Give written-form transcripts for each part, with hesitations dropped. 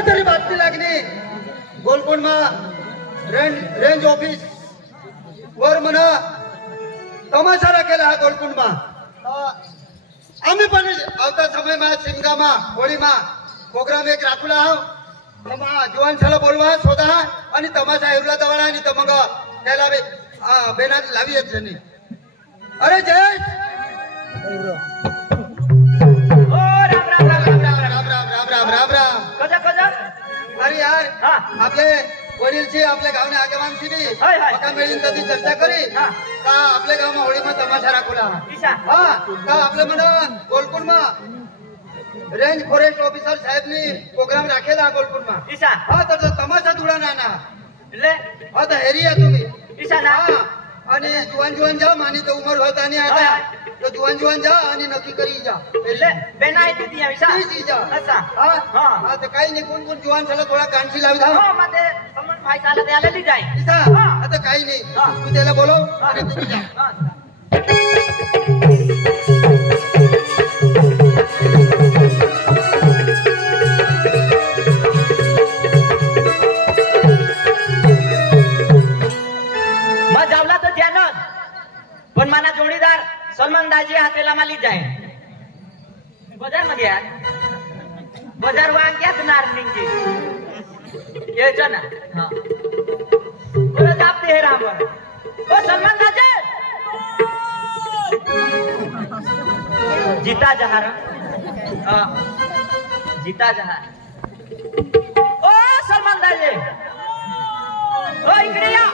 तरी बातमी लागली गोलकुंड रेंज ऑफिस वर म्हणा तमाशा राखेला हा गोलकुंड आम्ही पण आवता समय में सिमगा होळी प्रोग्राम एक राखूला जुवानशाला बोलवा स्वतः आणि तमाशा हेरला दवाला आणि मग त्याला बेनात लावी येत जणी अरे जय अरे यार आपले वडीलची आपल्या गावने आगेवानशी बी एका मिळून कधी चर्चा करी का आपल्या गाव होळी में तमाशा राखूला हा का आपलं म्हणून गोलकुंड रेंज फॉरेस्ट ऑफिसर साहेबनी प्रोग्राम राखेला गोलकुंड हा तर तमाशा धुळा ना हा तर हेरी या तुम्ही आणि जुवान जा मानी तो उमर होता आणि आता तो जुवान जा आणि नक्की करी जा बेना येते ती विषा जी जा असा हा तर काही नाही कोण जुवान झाला थोडा कांची लावी धा हो मध्ये समन भाई चालत त्याला ली जाय आता काही नाही तू त्याला बोलव आणि तुम्ही जा पण माना जोडीदार सलमान दाजी हातेला माली जाय बाजार मध्ये बाजार वांग्यात नारनिंगी यायचं ना हा बरं जापते हे रामवर ओ सलमान दाजी जीता जहार जीता जहार ओ सलमान दाजी ओ इकडे या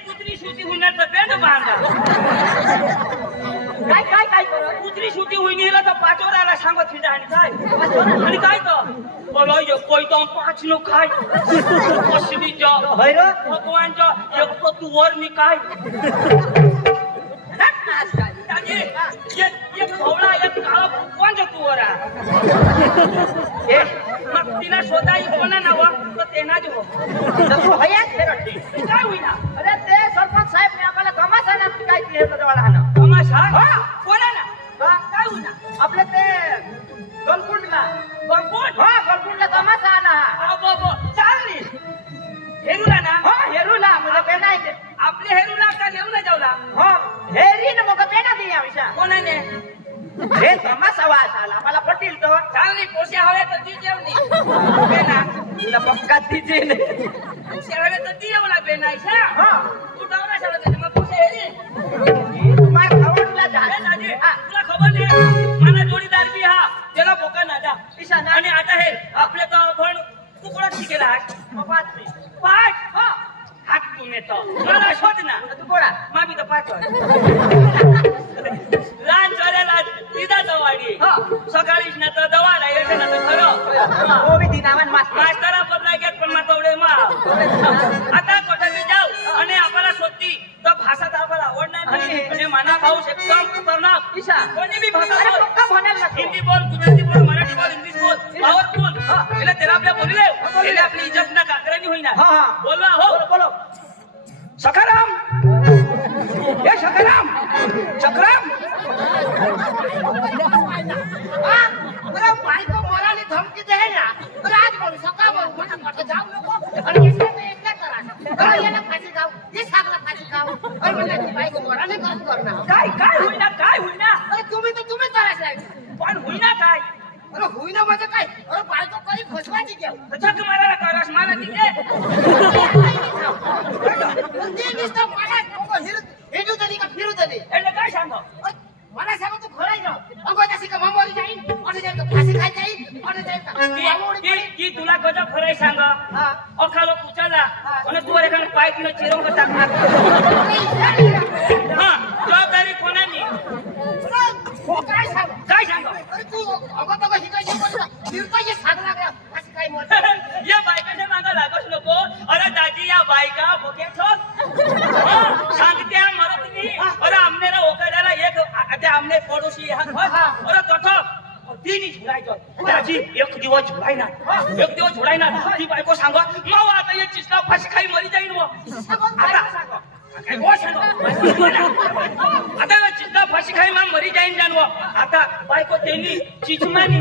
कुत्री शूटी होण्याचा बेंड बांधा काय काय कुत्री शूटी होईन तर पाचोराला सांगत फिरा आणि काय तर बोलो कोई तो पाच नो काय कसलीच्या भगवानच्या एक तो तू वर मी काय एक भोवळा एक काळा कोणच्या तू वर मग तिला शोधाई कोणा नावा तो तेना जो तू हयात फेरटी काय होईना अरे ते सरपंच साहेब ने आपल्याला तमाशा ना काय केलं बदवाला ना तमाशा कोणा ना काय होईना आपले ते गलकुंडला गलकुंडला तमाशा आला बाबा चालली हेरूला ना हेरूला म्हणजे पेना येते आपले हेरूला का घेऊन ना जाऊला हेरी ना मग पेना दे या विषय कोणाने हे तमाशा वास आला मला पटेल तो चालली पोसे हवे तर ती जेवणी पेना तुला पक्का ती जेल पोसे हवे तर ती जेवला पेना तू डावरा शाळा मग पोसे हेरी तुम्हाला खबर तुला दाजी तुला खबर नाही मला जोडीदार बी हा त्याला बोका नादा ईशाना आणि आता हे आपले तो आपण तुकडा शिकेला पाच हात तू नेतो मला शोध ना तू कोणा मामी तर पाच लहान चोऱ्याला तिथं दवाडी सकाळीच ना तर दवाला येते ना तर खरं मास्टरा बदला घेत पण मातवडे मा आता कोठाने जाऊ आणि आपल्याला शोधती तर भाषा आपल्याला आवडणार नाही म्हणजे मना भाऊ एकदम खतरनाक कोणी बी भाषा हिंदी बोल गुजराती बोल मराठी बोल इंग्लिश बोल पॉवरफुल એટલે तेरा आपल्या बोलले એટલે आपली इज्जत ना काकरानी होईना बोलवा हो बोलो सखाराम ये सखाराम चक्राम बरं बायको मोराली धमकी दे ना तर आज बोल सका बोल कुठे जाऊ नको आणि एकटा करा तर याला फाशी खाऊ ये सागला फाशी खाऊ अरे म्हणजे बायको मोराली कसं करणार काय होईना अरे तुम्ही करायचं आहे पण होईना काय अरे होईना म्हणजे काय अरे बायको कधी फसवायची घेऊ चक मारायला करास मारा तिथे ते नुसतं मला हिंदू तरी का फिरू तरी એટલે काय सांगो मला सांगो तू खरं आहे ना अगो जशी का मामोरी जाईन आणि जाईन फाशी खाय जाईन आणि जाईन की तुला कजा खरं सांग अखालो कुचाला आणि तू एखाद पाय तुला चिरवून का टाकणार जबाबदारी कोणानी काय सांग अरे तू अगो तगो शिकायची बोल फिरताय सांग लागला फाशी काय मोर या बायकाच्या मागे लागस नको अरे दाजी या बायका बोके ठोक सांगत्या मरतनी अरे आमनेरा ओकाडाला एक त्या आमने पडोशी अरे तठ तिनी झुलायचं दाजी एक दिवस झुलायना ती बायको सांग माव आता एक चिसला फाशी खाई मरी जाईन वो आता सांग काय गोष्ट व आता बायको तेली चिचमानी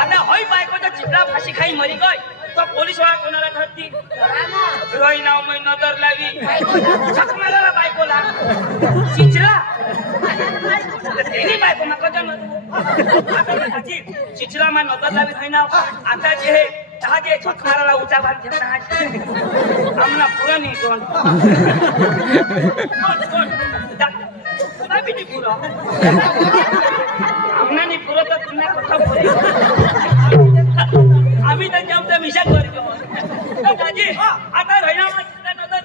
आता होय बायको तर चित्रा फाशी खाई मरी गई तो पोलीस वाला कोणाला धरती रोई नाव मै नजर लावी चक मारायला बायकोला चिचरा तेली बायको मा कजन चिचरा मा नजर लावी होय ना आता जे ताजे चक मारायला उचा भाग घेता आमना पुरा नाही कोण बिटी पुरा आमना नाही पुरा तर तुम्ही कथा बोले आम्ही तर आमचा मिशन करतो दाजी आता राहिना नजर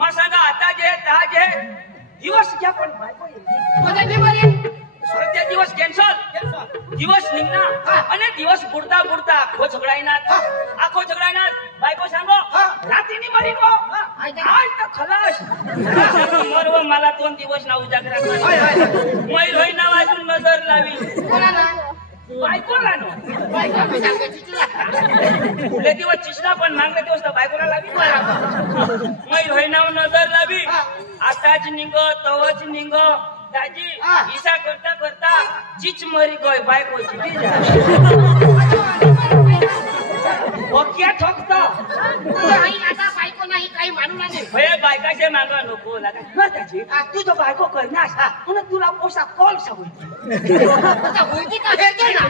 मा सांगा आता जे ताजे दिवस घ्या पण बायको सध्या दिवस कॅन्सल दिवस निघना आणि दिवस बुडता बुडता आखो झगडायना बायको सांगो रात्रीनी मरी गो आज तर खलास मरव मला 2 दिवस ना उजागरा मै रोईना वाजून नजर लावी बायकोला नो बायको ले दिवस चिसला पण मागले दिवस तर बायकोला लावी मै रोईना नजर लावी आताच निंग तवच निंग दाजी ईसा करता करता चिच मरी गई बायको चिटी जा ओके ठोकतो नाही आता बायको नाही काही मानू नाही हे बायकाचे मागा नको लागा दाजी तू तो बायको करना असा म्हणून तुला पोसा कॉल सांगू आता होईती का हे घे ना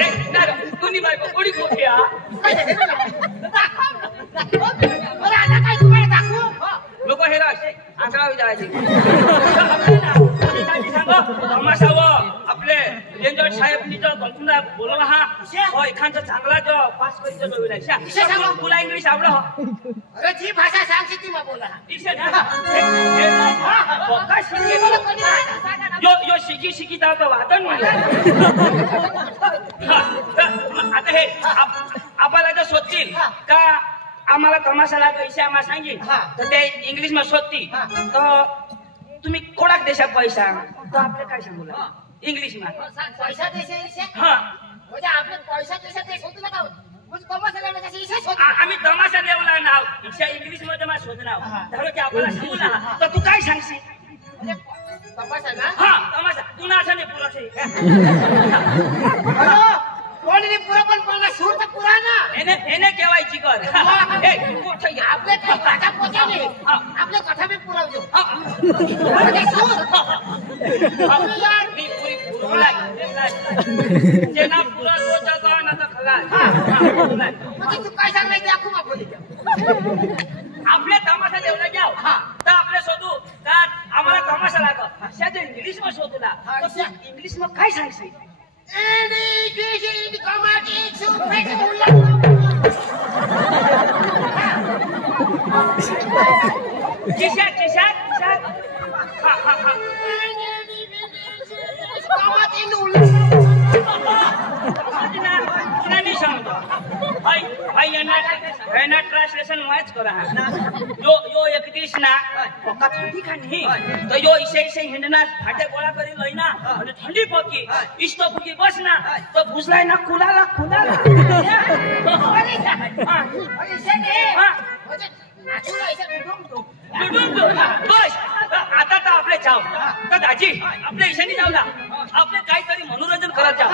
ए ना कोणी बायको कोडी कोठ्या बरं आता काय तुम्हाला दाखवू लोक हे राश आंकडावी जायचे तमाशाव आपले डेंजर साहेब निज कंपनीला बोलवला हा हो एखादा चांगला जो पास करीतो जोविला तुला इंग्लिश आवडला अरे जी भाषा सांगशी ती मग बोला यो शिकी जातो वादन आता हे आपल्याला जर शोधतील का आम्हाला तमाशा लागायचे आम्हाला सांगेल तर ते इंग्लिश मध्ये शोधती तर तुम्ही कोणाक देशा पैसा तर आपले काय सांगू इंग्लिश मध्ये पैसा देशे हा म्हणजे आपले पैसा देशा ते शोधू नका म्हणजे तमाशा लावण्याचा विषय शोध आम्ही तमाशा देवला नाव इच्छा इंग्लिश मध्ये मा शोधनाव तर की आपल्याला सांगू ना तर तू काय सांगशील म्हणजे तमाशा ना हा तमाशा तू ना छाने पुरा छे कोणी पुरा पण कोणा सूर तर पुरा ना એને કહેવાય જીગર એ કોઠ ગયા આપણે કઈ કથા પોચાને આપણે કથા મે પુરાવજો અરે શું આપણે યાર ની પૂરી પૂરા જેના પૂરા તો જગા ના તો ખલા म्हणजे तू काय सांगलाय ते आखू मा बोली आपले तमाशा देवला जाव तर आपले शोधू का आम्हाला तमाशा लागो भाषा जे इंग्लिश मध्ये शोधूला तर इंग्लिश मध्ये काय सांगशील एडी डिजी कमाटी सुपेट मुल्ला किशा हा कमाटी मुल्ला नाही सांगतो आई यांना ट्रान्सलेशन वाच करा यो एक दिस ना पक्का थंडी खानी तो यो इसे हिंडना फाटे गोळा करी लईना आणि थंडी पकी इस्तो फुकी बसना तो भुसलाय ना कुलाला अरे से ने म्हणजे नाचूला इसे डुडुम बस आता तर आपले जाव तर दाजी आपल्या इशानी जाऊ ना आपले काहीतरी मनोरंजन करत जाव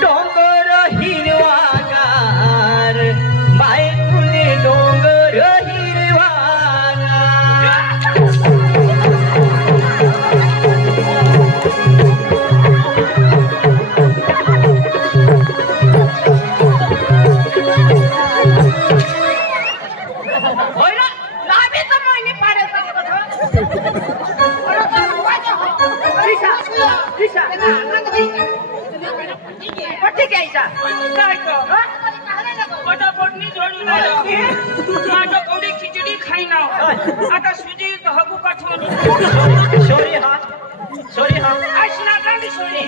डोंगर हिरवागार बाय तुले डोंगर पट्टी घ्यायचा काय पटापट मी जोड माझं कवडी खिचडी खाईना आता सुजी हगू काठवणी सॉरी हा आश नागांडी सोडी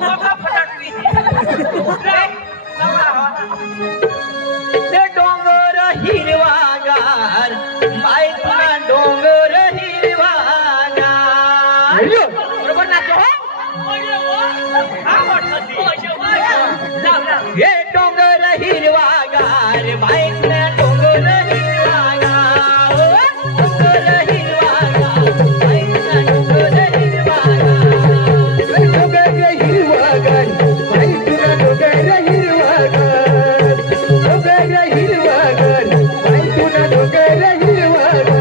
बघा फटाकवी ते डोंगर हिरवागार बाई तुला डोंगर हिरवागार बरोबर नाचो हे डोंगर हिरवागार बाई तुला डोंगर हिरवागार डोंगर हिरवागार बाई तुला डोंगर हिरवागार बाई तुला डोंगर हिरवागार डोंगर हिरवागार बाई तुला डोंगर हिरवागार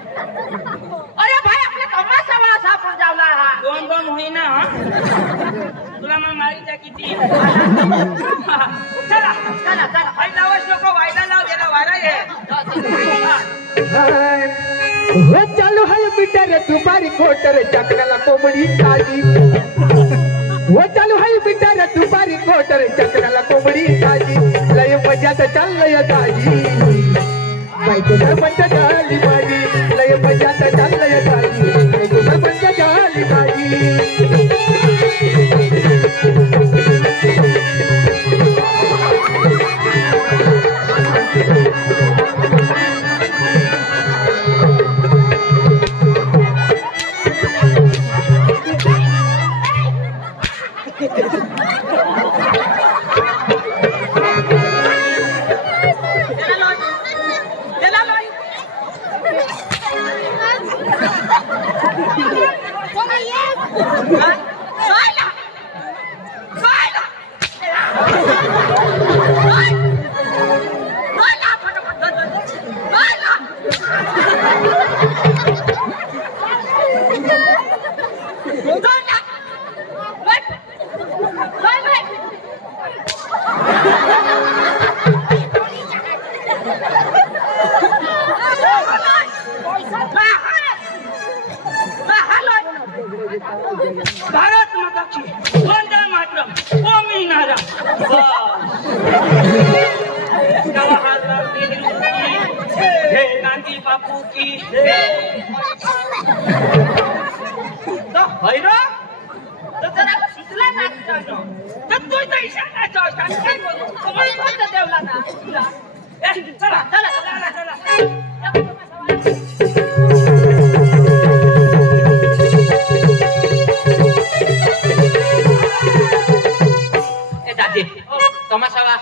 अरे भाई आपल्या कमासा वासा पण जावला हा दोन दोन होईना तुला मग मारीचा किती चला चला चला भाई लावच नको वायदा लाव गेला वारा ये हो चालू है मीटर दुपारी कोटर चक्राला कोंबडी ताजी हो चालू है मीटर दुपारी कोटर चक्राला कोंबडी ताजी लय मजात चाललंय ताजी बायको सरपंच झाली माझी लय मजात चाललंय ताजी बायको सरपंच झाली माझी भारत माता की वंदे मातरम ओमी नारा जवाहरलाल नेहरू की हे गांधी बापू की तो हैरो तो जरा सुचला ना तो तू तो इशारा चास काय बोलू तुम्हाला कोणतं देवला ना चला चला चला चला तमाशाला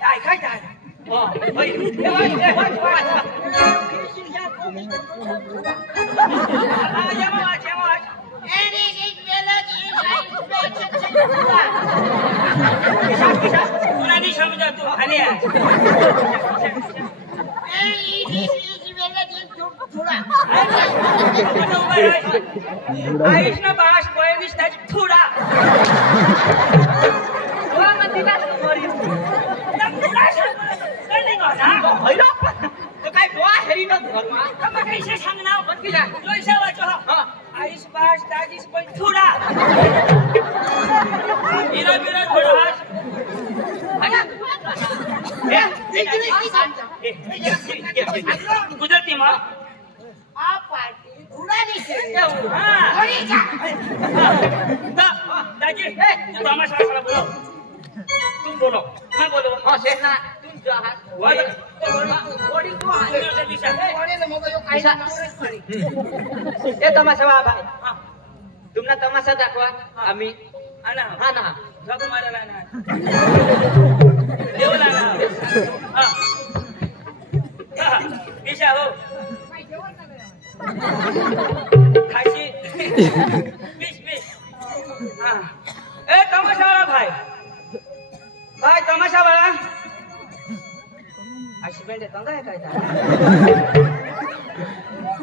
काय काय काय कुणानी समजा तू खाली आयुष ना बाश बयवीस त्याची थोडा आयुष बाश ताजीस पण थोडा हिरा बिरा थोडा गुजरती माँ आ पार्टी उडाली छे हा होळीचा दादी तमाशा वाला बोलो तुम बोलो मैं बोलो हां शेख ना तुम जो हाथ होळी तो आहे दिशा होळीला मग यो काय नावच पडी ए तमाशा भाई तुमना तमाशा दाखवा आम्ही आना हा ना जग मारायला ना देवला ना हा दिशा हो खाशी बीस हाँ ए तमाशा वाला भाई तमाशा वाला अशी बेंडे तंगा है काय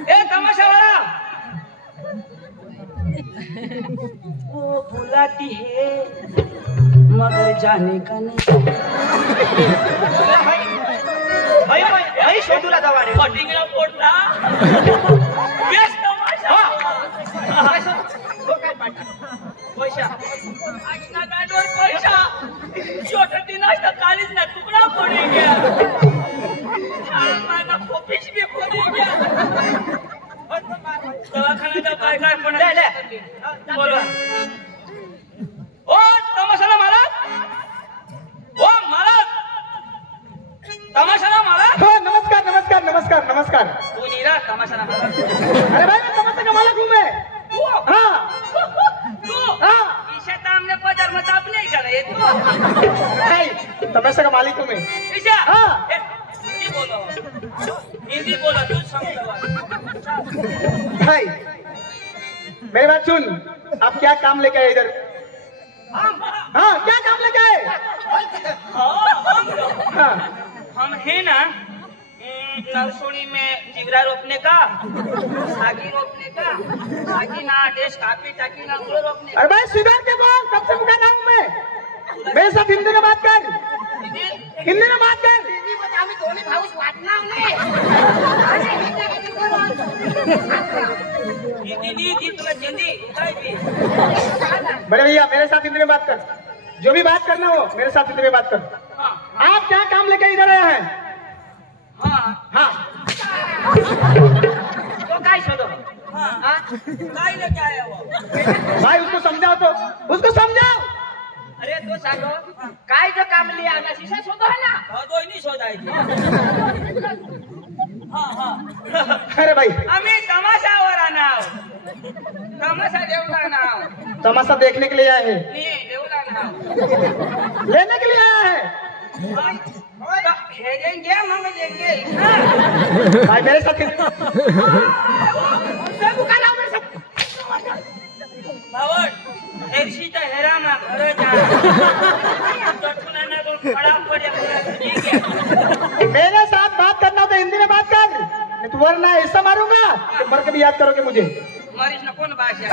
ए तमाशा वाला वो बुलाती है मगर जाने का नहीं भाई शोधूला जावा रे कटिंगला पोटला बेस्ट तमाशा हो काय पाटा पैसा आज ना गाडोर पैसा छोटा दिन आज तक कालीच ना टुकड़ा पड़ी गया माना कोपिश भी पड़ी गया दवाखाना का काय पण ले बोलो ओ तमाशाला महाराज ओ महाराज तमाशाला महाराज हो नमस्कार नमस्कार नमस्कार नमस्कार तू नीरा तमाशाला महाराज अरे भाई मैं तमाशा का मालिक हूँ मैं तू हाँ तू हाँ ईशा तामने पदर मत अपने ही करे तू नहीं तमाशा का मालिक हूँ मैं ईशा हाँ। हिंदी बोलो तू समझो भाई मेरी बात सुन आप क्या काम लेके आए इधर हाँ क्या काम लेके आए हाँ हम है ना नरसोड़ी में जिगरा रोपने का सागी रोपने का सागी ना डेस काफी टाकी ना उड़ो रोपने का अरे भाई सुधार के बोल कब से पुकारा हूँ मैं मेरे साथ हिंदी में बात कर हिंदी में बात कर हिंदी मध्ये आम्ही दोन्ही भाऊच वाटणार नाही अरे हिंदी बोला हिंदी दी तुला हिंदी काय दी बड़े भैया मेरे साथ हिंदी में बात कर जो भी बात करना हो मेरे साथ हिंदी में बात कर हाँ आप क्या काम लेके इधर आए हैं हाँ हाँ तो काय शोधो हाँ काय लेके आया वो भाई उसको समझाओ तो उसको समझाओ अरे तो सांगो काय जो काम लिया ना शीशा शोधो है ना हाँ तो नहीं शोधायची हाँ हाँ अरे भाई आम्ही तमाशावर आणाव तमाशा देवला नाव तमाशा देखने के लिए आए हैं नहीं देवला नाव लेने के लिए आया है खेलेंगे हम लेंगे भाई मेरे साथ भावड हेरशी तर हेरा ना घर जा चटकुना तो खड़ा पड़े ठीक है मेरे साथ बात करना हो तो हिंदी में बात कर नहीं तो वरना ऐसा मारूंगा तो मर के भी याद करोगे मुझे मारिस ना कौन भाषा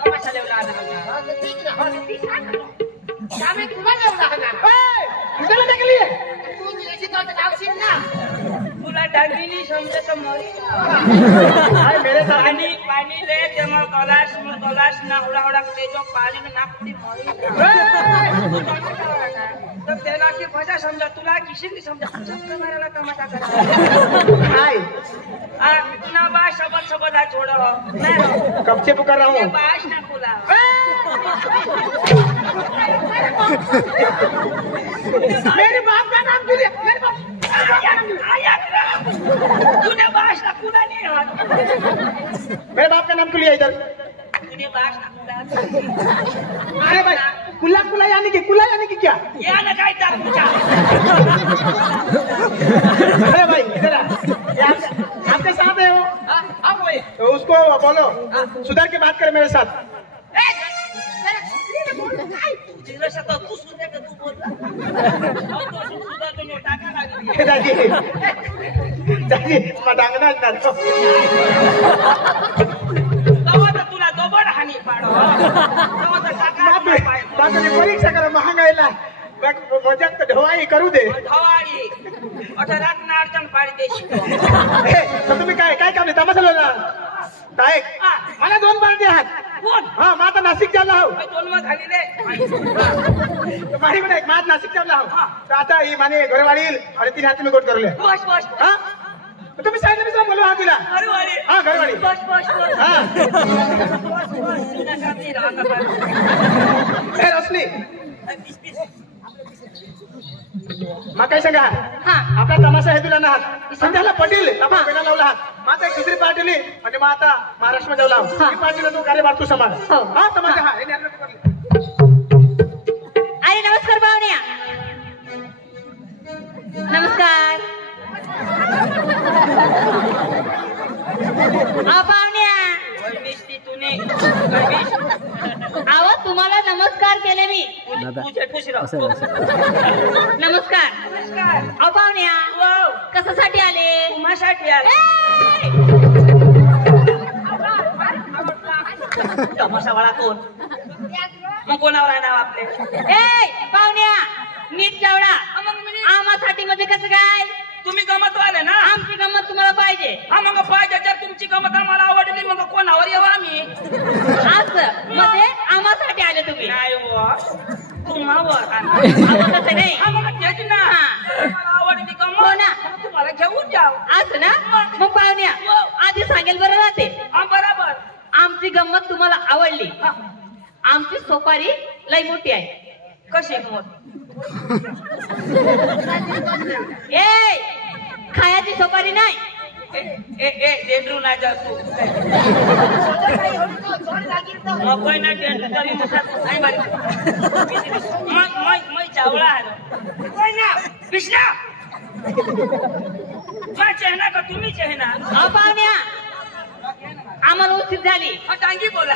तमाशा लेवला लेने के लिए तुला डागीनी समजे तो मरी भाई मेरे साथ पानी पानी ले जमा गलास ना उड़ा उड़ा ले जो पानी में नापती मरी तो तेला की भाषा समझा तुला किसी नहीं समझा सबके मारेला तमाशा कर भाई तुला बाश सबद सबद आ छोड़ो मैं कब से पुकार रहा ये हूँ बाश ना खुला मेरे बाप का नाम क्यों लिया मेरे बाप तूने बाश ना खुला नहीं है मेरे बाप का नाम क्यों लिया इधर तूने बाश ना खुला अरे भाई कुल्ला कुल्ला यानी कि क्या या ना काय ता पूछा अरे भाई इधर आ ये आपके साथ है वो अब वही तो उसको बोलो सुधार के बात करे मेरे साथ जिग्रशा तो तू सुनते का तू बोल अब तो सुधा तो टाका लागली दादी पटांगना ना तो तवा तर तुला दोबड हानी पाडो तवा तर टाका बाप रे परीक्षा करा महागाईला मजाक तर ढवाई करू दे धवाडी अठरात नाडचण पाडी देशी तर तुम्ही काय काय काम नाही तमाशा लावला काय मला 2 पार्टी आहात कोण हा माझा नाशिक चालला हो दोन मग झालेले मारी पण माझ नाशिक चालला हो तर आता ही माने घरवाडी येईल आणि 3 हात तुम्ही गोट करले बस बस हा तुम्ही साईडला मी बोलवा हा तिला अरे वाली हा घरवाडी बस बस बस हा तुला कापली राहणार हे रसली मग काय सांगा आपला तमाशा आहे तुला ना संध्याला पटेल आपण पेना लावला हात माझा एक दुसरी पार्टीली आणि मग आता महाराष्ट्र मध्ये लावला ही पार्टीला तू कार्यभार तू सांभाळ हा तमाशा हा हे निर्णय तू करले. अरे नमस्कार पाहुण्या नमस्कार पाहुण्या तुने आवाज तुम्हाला नमस्कार केले मी तुझे ठुसरा नमस्कार पाहुण्या कशासाठी आले तुम्हासाठी आले तमाशा वाला कोण मग कोणावर आहे नाव आपले पाहुण्या नीट जेवढा आम्हासाठी म्हणजे कसं काय तुम्ही गमत वाले ना आमची गंमत तुम्हाला पाहिजे हा मग पाहिजे जर तुमची गमत आम्हाला आवडली मग कोणावर येऊ आम्ही असं म्हणजे आम्हासाठी आले तुम्ही नाही तुम्हावर तसं नाही हा मग तेच ना मला आवडली हो गमत ना तुम्हाला घेऊन जाऊ असं ना मग पाहुण्या आधी सांगेल बरं राहते हा बरोबर आमची गंमत तुम्हाला आवडली आमची सोपारी लई मोठी आहे कशी मग खायाची सोपारी नाही डेंडरू नाही जा तू मग ना डेंडरू तरी नाही मारी मग चावला आहे ना पिशना मग चेहना का तुम्ही चेहना पाहुण्या आम्हाला उशीर झाली टांगी बोला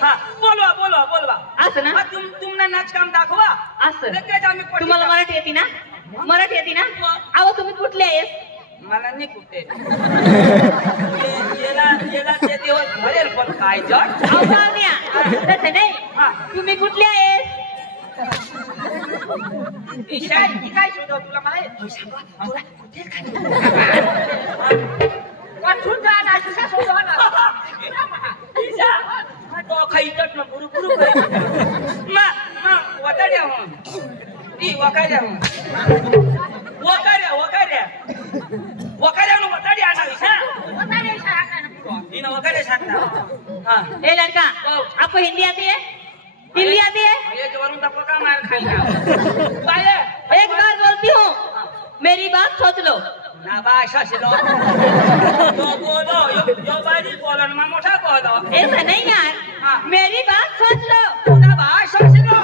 हा बोलवा बोलवा बोलवा असं ना तुम्हाला नाच काम दाखवा असं लगेच आम्ही तुम्हाला मराठी येते ना मराठी येते ना अहो तुम्ही कुठले आहेस मला नाही कुठे याला ते दिवस भरेल पण काय जट पाहुण्या तसं नाही तुम्ही कुठले आहेस काय शोधव तुला मला वाचून जा ना शिशा शोधवा ना तो खाईतच ना बुरु बुरु मा वकाड्या हो ती वकाड्या हो वकाड्या वकाड्या वकाड्या नो वकाड्या आना विशा वकाड्या सांगना इन वकाड्या सांगना हां ए लड़का आपको हिंदी आती है हिंदी आती है ये वरुण तक का मार खाएगा पाए एक बार बोलती हूँ मेरी बात सोच लो ना भाषा से लो तो बोलो यो बारी बोलो ना मोठा बोलो ऐसा नहीं यार मेरी बात सोच लो ना भाषा से लो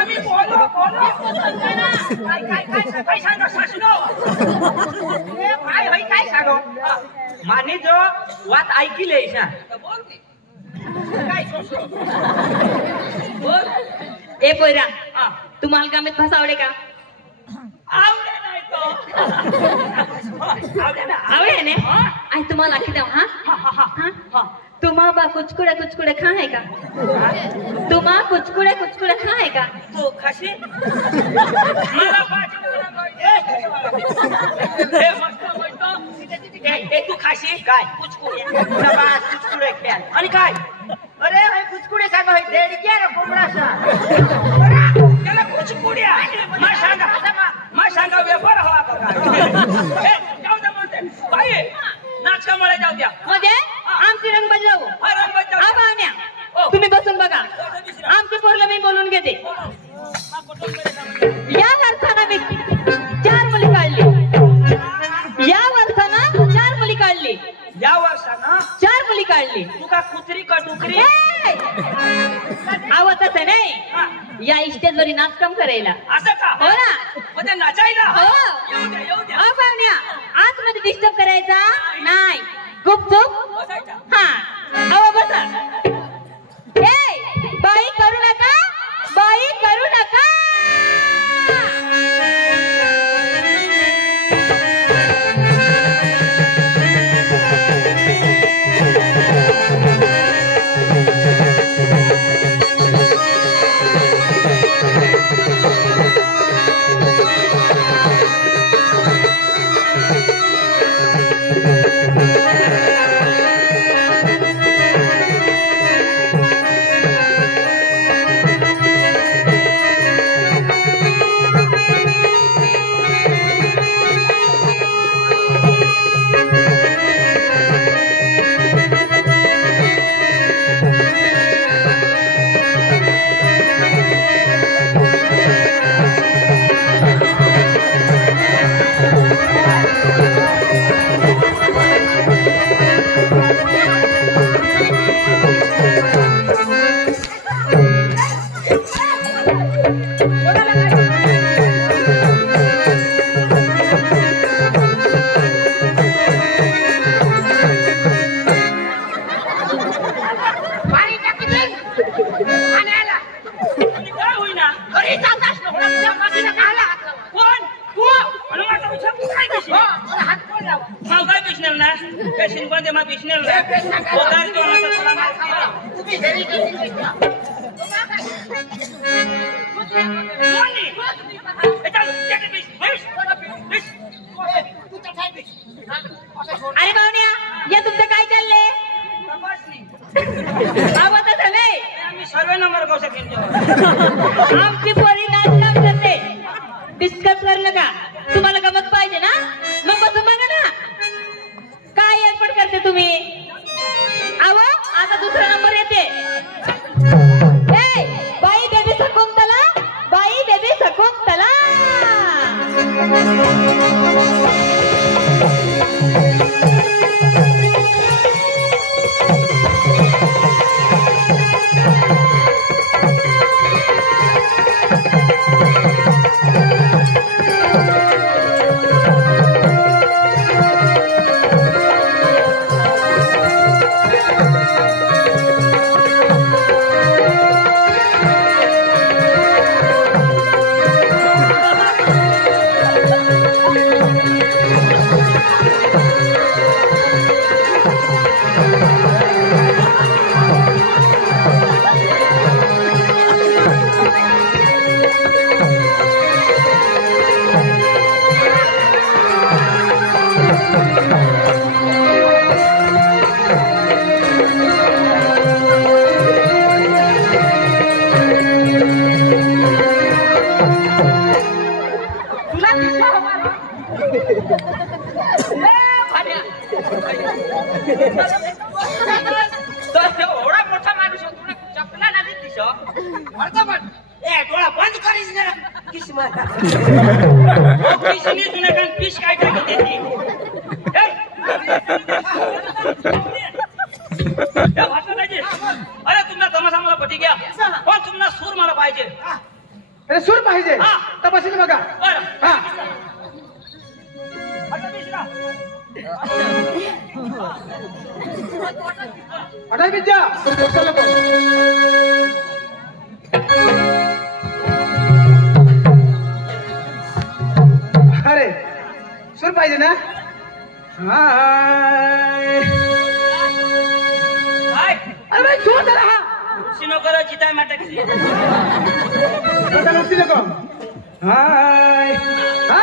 आम्ही बोलो बोलो काय सांगा सासनो काय सांगो माने जो वात ऐकली आहे बोल काय सोचलो बोल ए पोयरा तुम्हाला कामेत फसावडे का आवडे नाही तो आवडे ने आई तुम्हाला की दाव हा तुम्हा बा कुचकुड़े खाए का तुम्हा कुचकुड़े खाए का तू खाशी मला पाच हे मस्त बोलतो ए तू खाशी काय कुचकुडे नवाज कुचकुडे खेळ आणि काय अरे हे कुचकुडे सांगा हे देडक्या रे कोंबडासा त्याला कुचकुड्या मा सांगा व्यापार हवा का ए जाऊ दे म्हणते बाई नाच का मला जाऊ द्या म्हणजे आमची रंग बदलावू पाहुण्या तुम्ही बसून बघा आमचे पोरला मी बोलून घेते या वर्षानं मी 4 मुली काढली या वर्षानं 4 मुली काढली या वर्षानं 4 मुली काढली तू का कुत्री का डुकरी आवत असं नाही या स्टेजवरी नाचकाम करायला असं का हो ना म्हणजे नाचायला हो येऊ द्या पाहुण्या आतमध्ये डिस्टर्ब करायचा नाही गुपचूप बसायचा हा अहो बसा ए बाई करू नका बाई करू नका पेशीन पण ते मला बिशनेल पोतारी तो असं तुला माहिती तुम्ही घरी कशी घेतला कोणी ए चल गेट बिश बिश तू तर काय बिश अरे पाहुण्या या तुमचं काय चाललंय तपासणी आवाज झाले आम्ही सर्वे नंबर करू शकेन आमची पोरी नाच करते डिस्कस कर नका तुम्हाला गमत पाहिजे ना मग बसून बघा ना काय एडपट करते तुम्ही आव आता दुसरा नंबर येते ए बाई बेबी शकुंतला बाई बेबी शकुंतला एवढा मोठा माणूस तुला चपला नाही दिसो वरचा पण ए डोळा बंद करीस ना किस मारा किसनी तुला काय फिश काय काय देती अरे तुमचा तमाशा मला पटी गया पण तुम्हाला सूर मला पाहिजे अरे सूर पाहिजे हा. तपासून बघा बरं हा अठाई बिज्जा चला तो अरे सूर पाहिजे ना हाय अरे सूर जरा हा सिनोकर चिता मटक बघा नुकती नको हाय हा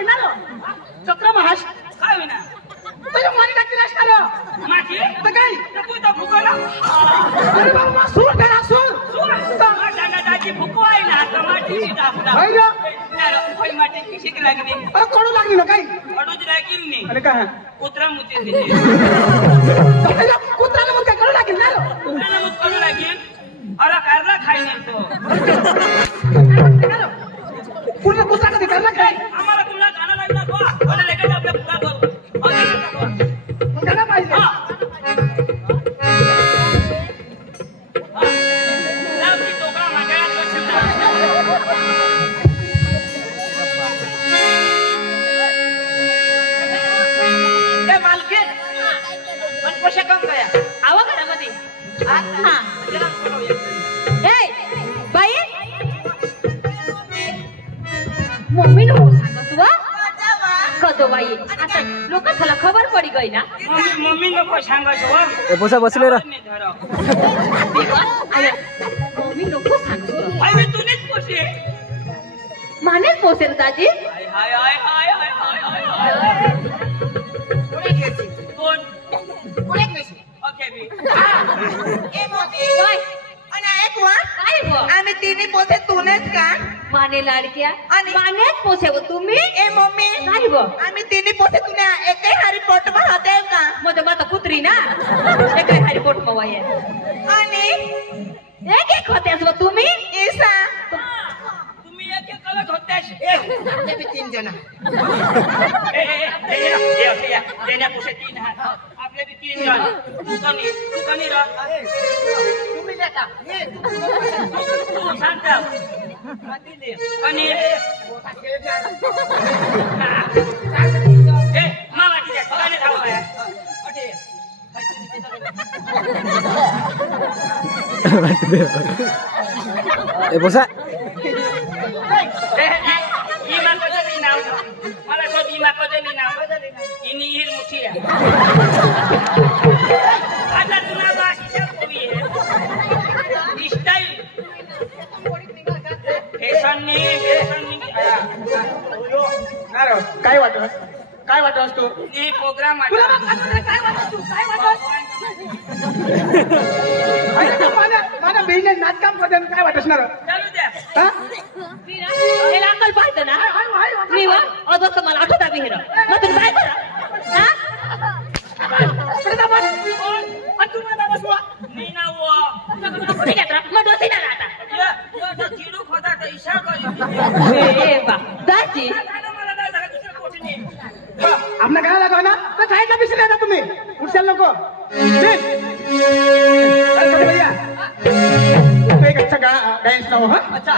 चक्र महाश काय होईना तुझ्या मानी टाकली नसणार माझी तर काय तू तर फुकवला अरे बाबा सूर करा सूर दादाची फुकू आहे ना टमाटी टाकला हाय रे माटी किशी लागली अरे कोणू लागली ना काही अडूच लागील नाही अरे काय कुत्रा मुती दिली कुत्राला मग काय करू लागेल ना कुत्र्याला मुत करू लागेल अरे कारला खाई नाही तो पूर्ण कुत्रा कधी करला काय आम्हाला तुला गाणं लागला तो मला लेकर आपल्या पुरा करू मग त्याला पाहिजे लाव ती टोकरा मागायला ए मालकीन पण कशा काम काय आवा घरामध्ये हा ए बाई मम्मी नो सांगा तू कतो बाई आता लोकांना खबर पडी गई ना मम्मी नको सांगायचं बसा बसले रा मम्मी नको सांगू अरे तूनेच पोसे मानेच पोसेल दाजी हाय हाय हाय हाय हाय हाय हाय हाय कोणी घेतली कोण कोणी घेतली ओके बी ए मोती काय आणि एक वा काय गो आम्ही तिन्ही पोते तूनेच का माने लाडक्या आणि- मानेच पोसेव तुम्ही ए मम्मी काय गो आम्ही तिन्ही पोते तुने एकै हारी पोट में होते का मध्ये माता कुत्री ना ते काय हरी पोट मवाय आणि एक एक होत्यास व तुम्ही ईसा तुम्ही एक एक अलग होत्यास आमचे भी तीन जण देण्या पुसे तीन हात आपले बी 3 जण तू कनी रह तुम्ही लेता तू शांत कनी ए मामा किती कनी थांब अटे बसा इमा कसरी नाव मला सोड इमा कसरी नाव इनी हिर मुठिया आता तुला भाषा कोवी है स्टाईल फॅशननी काय वाटस तू नी प्रोग्राम आता माझा बिझनेस नाचकाम बद्दल काय वाटसणार चालू द्या हे अक्कल पाहतं ना मी वा अजून मला आठवता विहीर मग तुम्ही काय करा हा तुम्हाला बसवा मी नाव कुठे घेतला मग डोसी ना आता यो चिडू खोदा तर इशारा करी ए बा दाची मला काय झालं दुसऱ्या कोठीने आपल्या काय लागवा ना तर साईडला बिसले आता तुम्ही उठशाल नको भैया एक अच्छा डांस लाओ हा अच्छा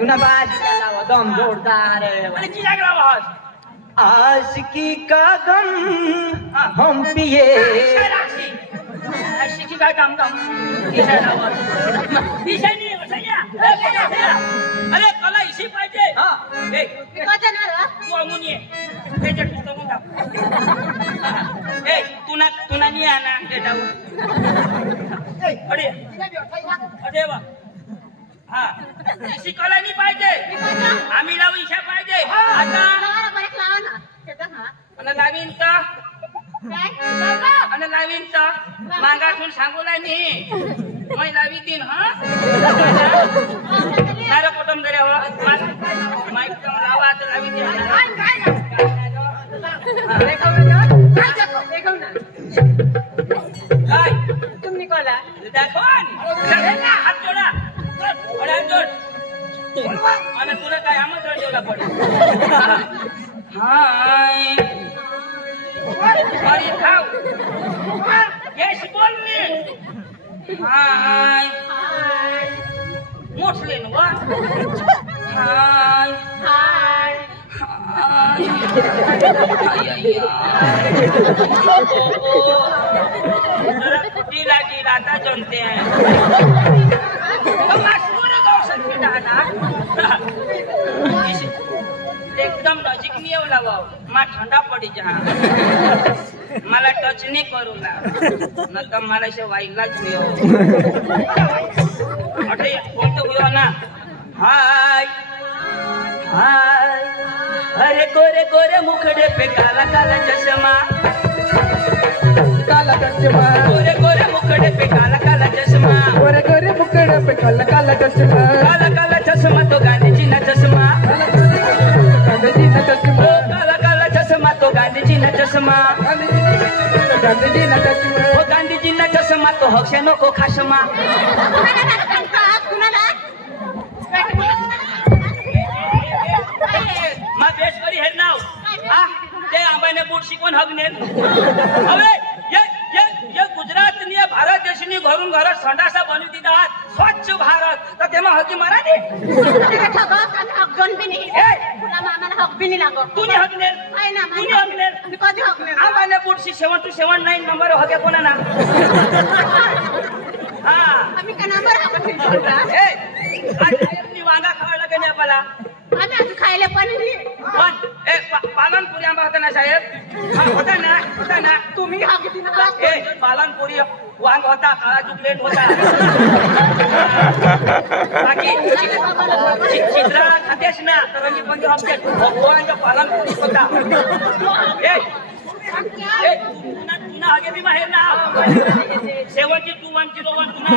तुना बाजीला लावा दम जोरदार आणि की लागला आवाज आशिकी का गम हम पिए शिकी काय काम काम दिसायला आवाज दिसाय नाही बसाया अरे कला इशी पाहिजे ए तू अमून ये त्याच्या पुस्तकून टाक ए तुना नाही आणा ते जाऊ अरे अरे वा हा इशी कला नाही पाहिजे आम्ही लावू इशा पाहिजे आता आणि लावीन तर आणि लावीन तर मागातून सांगू नाही मैं लावी तीन हा नारा कुटुंब दरे हो माईक तर लावा तर लावी तीन काय तुम्ही कोला दाखवा हात जोडा हात जोड आणि तुला काय आमंत्रण देवला पडेल हाय अरे खाऊ यश बोलणे हाय मोठले ना हाय हाय लागी राता जमते हैं एकदम नजीक नहीं येऊ लावा मा ठंडा पड़ी जा मला टच नहीं करू ला न तर मला शे वाईलाच नाही अटे बोलतो हुआ ना हाय हाय अरे गोरे गोरे मुखड़े पे काला काला चश्मा काला चष्मा गोरे गोरे मुखड़े पे काला काला चश्मा गोरे गोरे मुखड़े पे काला काला चष्मा काला काला चश्मा तो गांधी जी ना चश्मा गांधी ना चष्मा काला काला चश्मा तो गांधी जी ना चश्मा गांधी ना चष्मा ओ गांधी जी ना चश्मा तो हक्से नको खासमा मा बेस करी हेर नाव आ ते आंबाने बूट शिकवून हगने હવે ये गुजरात ની ભારત દેશની ઘરું ઘર સંડાસા બની દીધા સ્વચ્છ ભારત તો તેમાં હકી મરાઠી तू नहीं हगने तू नहीं हगने आंबाने बूट शी 7 to 79 नंबर हगे कोणा ना हां आम्ही का नंबर हगत ए आज अपनी वांगा खावायला गेले आपला आम्ही आज खायला पण ए पालनपुरी आंबा होता ना साहेब हा होता ना तुम्ही हगती ना ए पालनपुरी वांग होता काळा चॉकलेट होता बाकी चित्रा खातेस ना तरंगी पंज हप्ते भगवानच्या पालनपुरी होता ए तुना आगे भी बाहेर ना 722101 तुना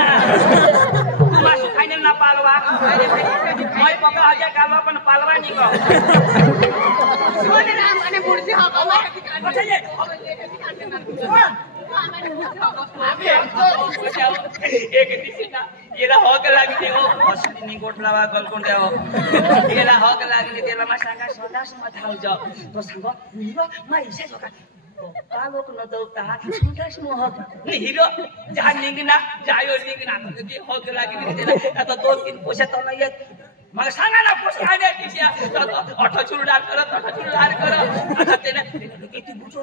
मासू खायने ना पालवा मैं पका हजा कालवा पण पालवा नाही का कोणी ना आम्हाला बुडची हगवा अच्छा ये एक दिसना येला हॉक लागली हो हसनी गोठलावा कलकोण द्याव येला हॉक लागली त्याला मा सांगा स्वतःच मत हाव जाव तो सांगो हिरो मा इसे जोका पालोक न दौता स्वतःच मोहक हिरो जा निंगना जायो निंगना की हॉक लागली त्याला आता 2-3 पोषा तो नाही येत मग सांगा ना पोषा आले तिच्या ऑटो चुरडार करत आता त्याने किती बुचो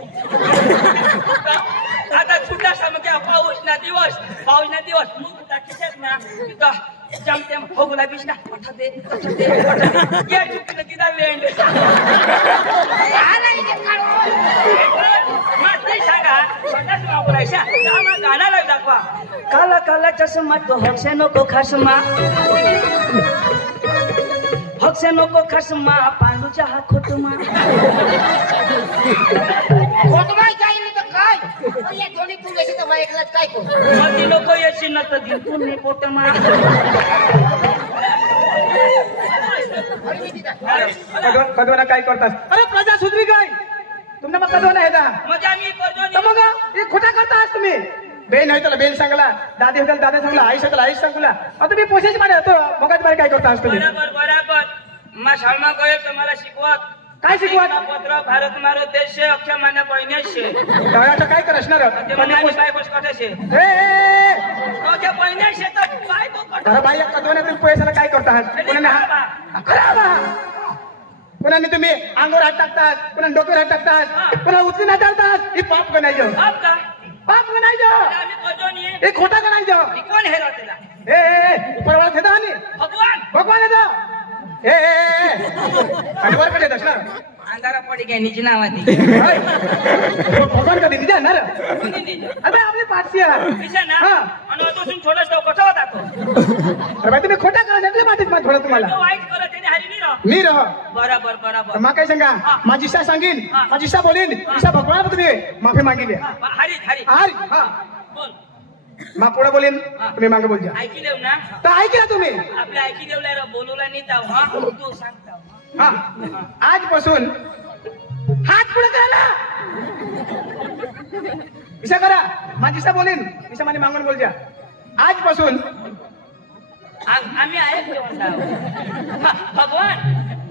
आता छुटा समक्या पाऊस ना दिवस मग टाकीस ना तिथं जमते होगला बिसना पठा दे या चुकीने तिला लेंड आला इथे काढो मग ते सांगा स्वतःच वापरायचा आम्हा गाण्याला दाखवा काला काला चष्मा तो हक्से नको खासमा हक्से नको खासमा पांडूचा हा खोटमा या दोन्ही तू गेली तर मला एकलाच काय करू मग लोक येशी न तर दिन तू नाही पोटमा कदवना काय करतास अरे प्रजा सुधरी काय तुमना मग कदवना आहे ना म्हणजे आम्ही तर मग हे खोटा करतास तुम्ही बेन आहे त्याला बेन सांगला दादी होता दादा सांगला आई सांगला आता मी पोसेच मारे तो मग काय करतास तुम्ही बरोबर मा शाळमा गए तर मला शिकवत काय शिकवत पत्र भारत मारो देश से अक्षय मान्य पहिने से काय करणार ते मला काय गोष्ट कसे ए माझ्या बहिणी शेतात काय तो करतो अरे बाई कधवण्यातून पैशाला काय करतात कोणाने तुम्ही अंगावर हात टाकतात कोणा डोक्यावर हात टाकतात कोणा उचलून हात टाकतात हे पाप गणायचं पाप गणायचं हे खोटा गणायचं कोण हेरा तिला उपरवाळा येता आणि भगवान भगवान येता वर कडे दसणार अंधारा पडी काय निजी नावाती भगवान कधी निजे आणणार अबे आपली पाठशी आणि अजून थोडस कसा होता तो अरे बाई तुम्ही खोटा करा म्हटलं मातीत मात थोडं तुम्हाला वाईट करत त्याने हरी नाही राह मी रह बरोबर बरोबर मग काय सांगा माझी इच्छा सांगीन माझी इच्छा बोलीन इच्छा भगवान तुम्ही माफी मागितली हरी हरी हरी हा बोल मा पुढे बोलीन तुम्ही मागे बोलजा ऐकी देऊ ना तर ऐकी ना तुम्ही आपल्या ऐकी देवला बोलवला नाही ताव हा तू सांगता हा आजपासून हात पुढे करा इशा करा माझी इच्छा बोलीन इशा माने मागून बोलजा आजपासून आम्ही आहे भगवान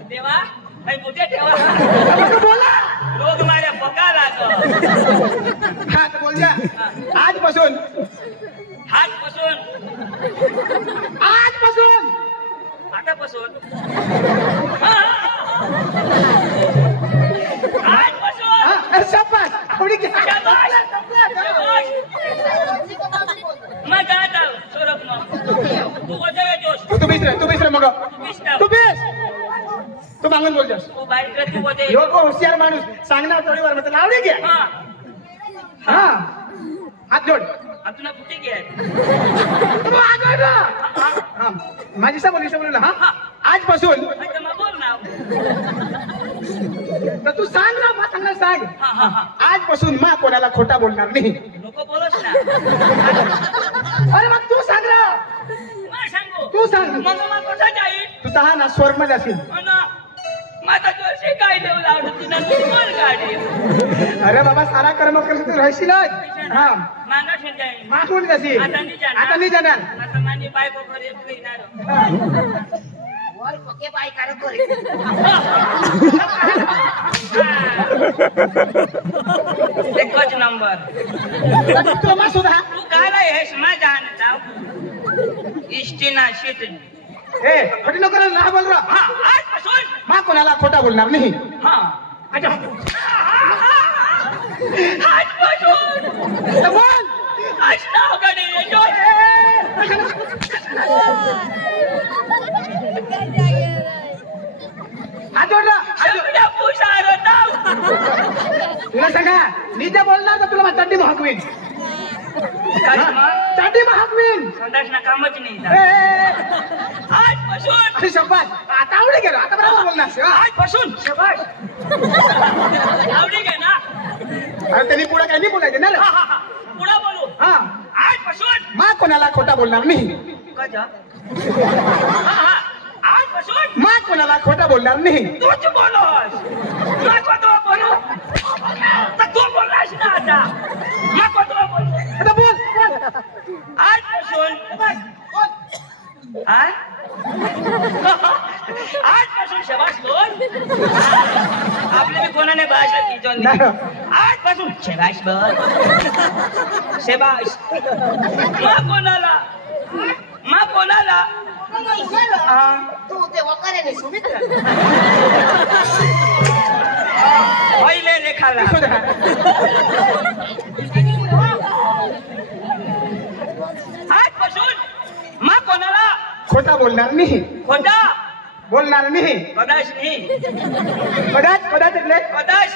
देवा मुझे ठेवा बोला लोग मारे पका लागो हा तर बोल जा आजपासून आजपासून आतापासून आजपासून शाबास आवडी घ्या मग आता सोरप तू वजय जोश तू बिसर मग तू बेस तू मागून बोल जास तू बाहेर कर तू वजय यो होशियार माणूस सांगणार थोडीवर मतलब आवडी घ्या हा हात जोड आपण कुठे घ्याय माझी इच्छा बोलू हा आजपासून बोल ना तर तू सांग ना मा सांगणार सांग आजपासून मा कोणाला खोटा बोलणार नाही लोक बोलत ना अरे मग तू सांग ना सांगू तू सांग मग मग कुठं जाईल तू तहा ना स्वर्ग मध्ये असेल माझा जोशी काय देऊ लावलं तिला बोल गाडी अरे बाबा सारा कर्म करत तू राहशीलच हा मांगा ठेन जाईल मागून जाशी आता नाही जाणार आता माझी बायको घरी येणार वर पके बाय कार करे एकच नंबर तू मा सुद्धा तू काय हेस माझ्या हात इष्टीना शीट ए खोटी नको ना बोल रा आजपासून मा कोणाला खोटा बोलणार नाही आजपासून बोल आज नाव गाडी हात जोडला तुला सांगा मी जे बोलणार तर तुला चड्डी महाकवीन चड्डी महाकवीन संडासना कामच नाही आजपासून अरे शब्बास आता आवडी गेलो आता बरोबर बोलणार आजपासून शबाश आवडी घे ना अरे त्यांनी पुढे काही नाही बोलायचे ना पुढे बोलू हा आजपासून मा कोणाला खोटा बोलणार नाही कजा आजपासून मा कोणाला खोटा बोलणार नाही तूच बोलोस मा तो बोलू तर तू बोललास ना आता मा तो बोलू आता बोल आजपासून आजपासून शबाश बोल आपल्या मी कोणाने भाषा की आजपासून शबाश बोल शबाश मा कोणाला तू ते वकारे सुमित्र पहिले लेखाला आजपासून मा कोणाला खोटा बोलणार नाही खोटा बोलणार नाही कदाच नाही कदाच એટલે कदाच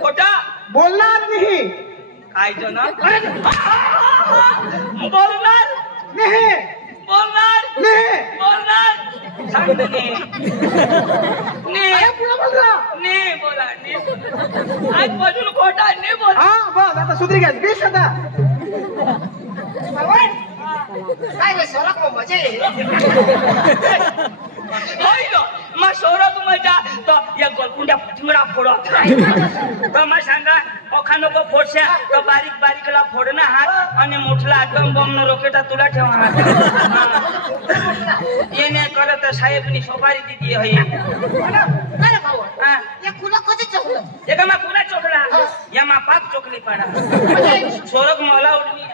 खोटा बोलणार नाही काय जो ना बोलणार नाही बोलणार नाही बोलणार सांगतो अरे पुढे बोल रा नाही बोला आजपासून खोटा नाही बोल हा बस आता सुधरी घ्या बेस आता काय रे सोला को मजे होय मा सोरा तुमच्या तो या गोलकुंड्या फुटमुरा फोडत तर मा सांगा ओखानो फोडशा तो बारीक बारीकला फोडना हात आणि मोठला अटम बॉम्ब रॉकेट तुला ठेवा हात येणे करत साहेबनी सोपारी दिली आहे अरे भाऊ या कुला कसे चोकलं एका मा कुणा चोकला या मा पाक चोकली पाडा सोरग मला उडली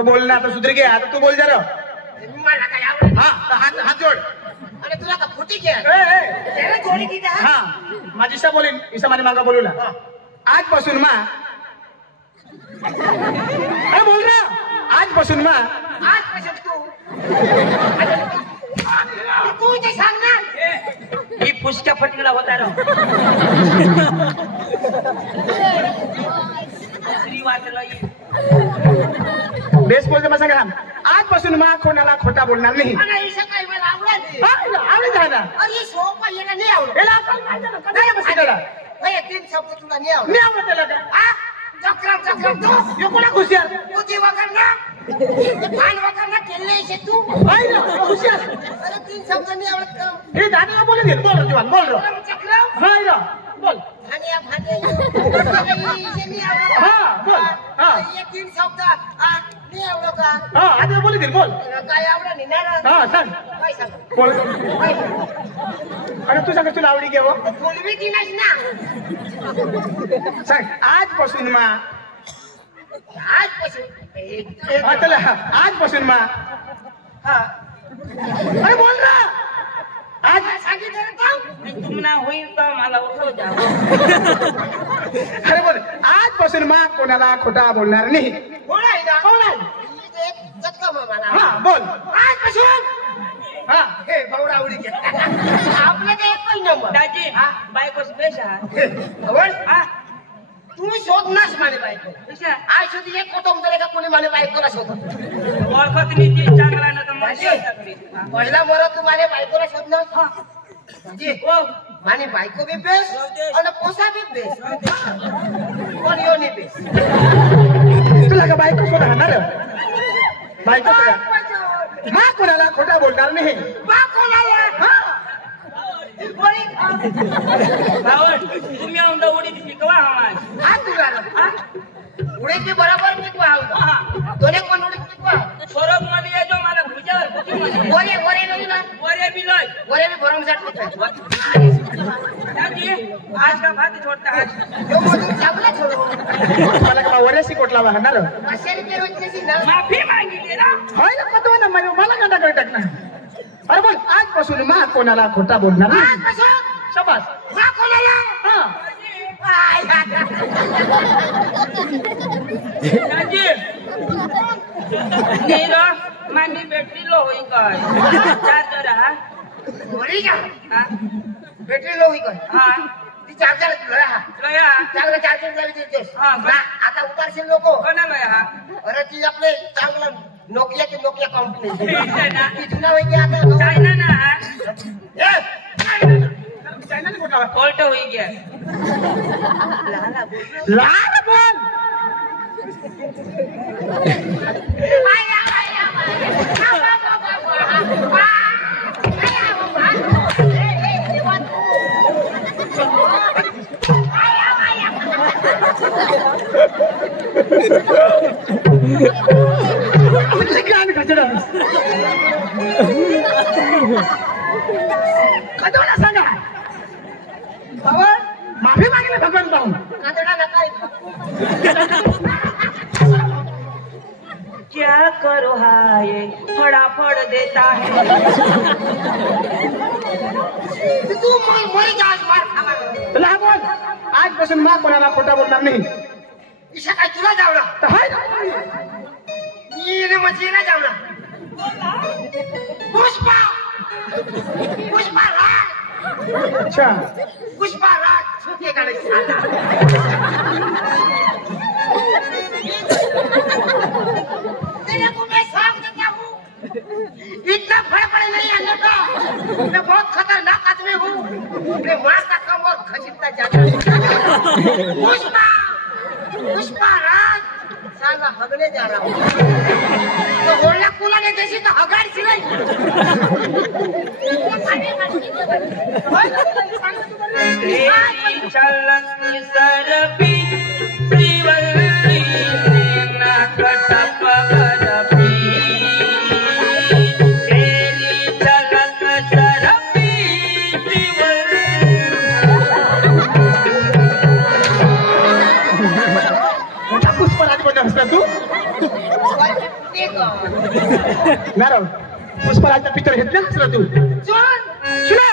तो बोल ना, आता सुधरी घे, आता तू बोल जरा. मला काय आवडत हा हात जोड. अरे तुला का फुटी घ्या ए, जोडी किती हा माझी इशा बोलेन, इशा माझी मागा बोलू ना. आजपासून मा अरे बोल ना, आजपासून मा आज कशात तू ते सांग ना. ही पुष्क्या फटकेला होता राव. श्री वाचला बेस बोलते मला सांगा. आजपासून मा कोणाला खोटा बोलणार नाही. मला ही सकाळी मला आवडत आवडत आहे ना. अरे सोपा येणं नाही आवडत. याला अक्कल पाहिजे ना, कधी बसली त्याला? हे तीन शब्द तुला नाही आवडत. नाही आवडत त्याला का? हा? जक्रम तू हे कोणा हुशार? बुद्धी वगैरे ना भान वगैरे ना केले शे तू. आहे ना, हुशार. अरे तीन शब्द नाही आवडत का? हे दादा बोलू दे. बोल रे जीवन, बोल रे. जक्रम हाय ना, बोल. भाण्या नाही आवडत. हा बोल. हा हे तीन शब्द नाही आवडत का? हा आता बोलू दे, बोल. काय आवडत नाही ना. हा सांग, काय सांग बोल. अरे तू सांग, तुला आवडी घे. बोलवी ती नाही ना. सांग, आजपासून मा आजपासून हा चला, आजपासून मा हा अरे बोल ना. आज सांगितलं ना. तुम्हाला होईल तर मला उठव द्या. अरे बोल, आजपासून मा कोणाला खोटा बोलणार नाही. कोण आहे ना. कोण आहे? जक्का मला हा बोल. आजपासून हा हे भाऊडा आवडी घे. आपलं ते एकच नंबर. दाजी बायको स्पेश आवड हा तुम्ही शोधनाच माने बायको. कशा आय शोधी एक फोटो उतरे का कोणी माने बायकोला शोधत. ओळखत नाही ती चांगला ना तर मग पहिला मर तुम्हाला बायकोला शोधणं. जी हो माने बायको बी बेस आणि पोसा बी बेस. कोण यो नाही बेस. तुला का बायको सोडा राहणार? बायको सोडा. मा कोणाला खोटा बोलणार नाही. भावड तुम्ही आमदा उडी शिकवा आम्हाला. हा तुला उडीची बरोबर मी तू आहो दोन्ही पण उडी शिकवा. स्वरूप मध्ये येतो मला भुजावर कुठे मध्ये वरे वरे नाही ना. वरे बिलोय वरे मी भरमसाठ दाजी आज का भात छोड़ता है यो मधून चांगला छोडो. मला का वऱ्याशी कोटला वाहणार? 500 रुपये रोजची ना. माफी मागितली ना. होय ना, पतवा ना मला का नका टाकणार. अरे बोल, आजपासून मा कोणाला खोटा बोलणार नाही. आजपासून शाबास. मा कोणाला. हा दाजी नीरो मानी बैटरी लो होई काय चार्जर हा वरी का हा बॅटरी लो होई का. हा ती चार्जर लया लया चांगलं चार्जर लावी देतेस. हा, ना आता उतारशील लोक. कोणा लया हा अरे ती आपले चांगलं नोकिया कंपनी. चायना ती जुना होई की आता ना हा चायनाने खोटा वा. कोल्ट होई गया लहान बोल. काय खचडा कधोला सांगा. माफी मागितली भगवान पाहून. क्या करो हाय फटाफट देता है. तू मरी जा आज मार खावा. तुला बोल, आजपासून मा कोणाला खोटा बोलणार नाही. ईशा काय तुला जावला. तर हाय ना. ये मची ना जावला. पुष्पा राज. अच्छा पुष्पा राज छुटे का नहीं. तेरे को मैं साफ देता हूँ. इतना फड़फड़ नहीं आने का. मैं बहुत खतरनाक आदमी हूँ. मैं मार का कम और खसीता जाता हूँ. पुष्पा राज साला हगने जा रहा हूँ. तो बोलना कुला ने जैसी तो हगार सिलाई. चलन सरपी श्रीवल्ली नाकटप करपी तेरी चलन सरपी श्रीवल्ली. मोठा पुष्पराज बनला असता तू. नाराव पुष्पराजचा पिक्चर घेतला ना तू चोर शिवा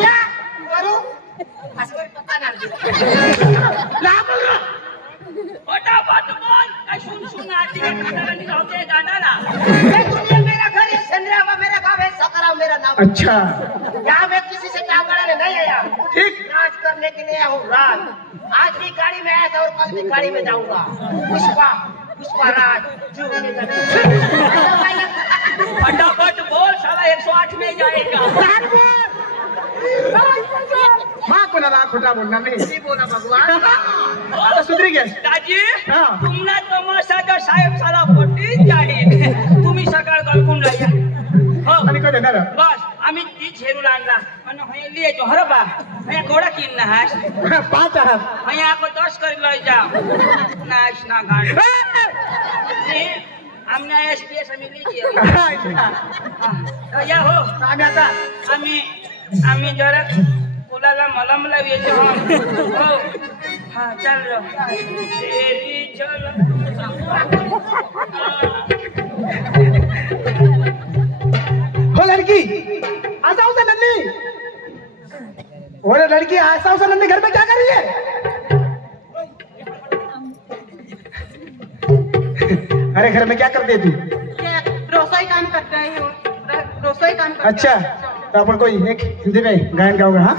या करू आजवर पता नाही फटाफट बोल काय सुन आरती का खाटाखाटी राहते गांडाला ये दुनिया मेरा घर है चंद्रमा मेरा गांव है सकराव मेरा नाम अच्छा यहाँ मैं किसी से काम कराने नहीं आया ठीक राज करने के लिए आया हूँ राज आज भी गाड़ी में आया था और कल भी गाड़ी में जाऊंगा पुष्पा राज फटाफट बोल साला 108 में जाएगा हाँ कोणाला खोटा बोलणार नाही नहीं बोला भगवान आता सुधरी गॅस दाजी हा. तुमना तमाशाचा साहेब साला पोटी जाडी तुम्ही सकाळ कल्कून राहिला हो आणि कधी येणार बस आम्ही ती छेरू आणला અને હે લે જો હરબા હે કોડા કિન ના હાસ 5 आहात હે આકો 10 કરી લઈ જાવ નાશ ના ગાડી એ આમને એસપીએસ અમે લીજી या हो आम्ही आता आम्ही जरा फुलाला मलम लावी हो हा चल तेरी चल हो लड़की ऐसा उसे नन्नी और लड़की ऐसा उसे नन्नी घर में क्या कर रही है अरे घर में क्या करते तू रसोई काम करता है रसोई काम करता अच्छा तो अपन कोई एक हिंदी में गायन गाओगे हाँ